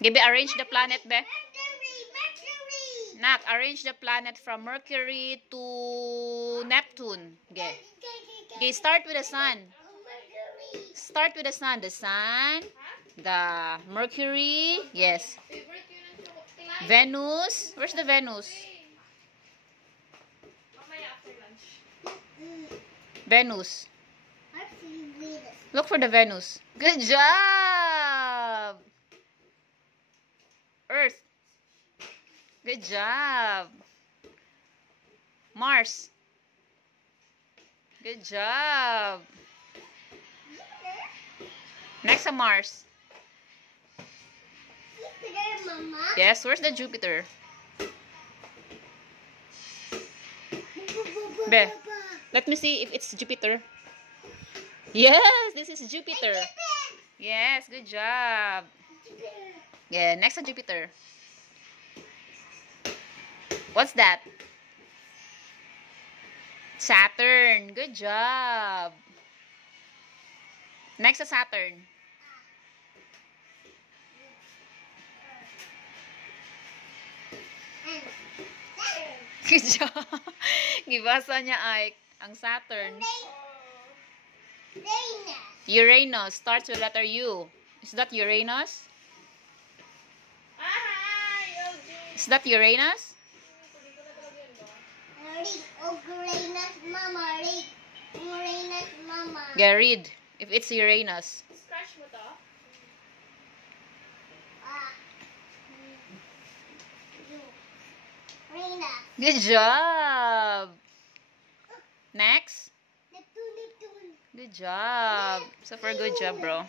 Give arrange the planet, be. Mercury. Nak, arrange the planet from Mercury to Neptune. Okay. Okay, start with the sun. Mercury. Start with the sun. The sun, the Mercury, yes. Venus. Where's the Venus? Venus. Look for the Venus. Good job. Earth. Good job. Mars. Good job. Next to Mars. Jupiter, Mama. Yes, where's the Jupiter? Be, let me see if it's Jupiter. Yes, this is Jupiter. Yes, good job. Yeah, next to Jupiter. What's that? Saturn. Good job. Next to Saturn. Good job. Gibasa niya ay ang Saturn. Uranus starts with letter U. Is that Uranus? Is that Uranus? Uranus, Mama. Uranus, Mama. Yeah, read. If it's Uranus. Scratch mo to. Uranus. Good job. Next. Neptune. Good job. Super good job, bro.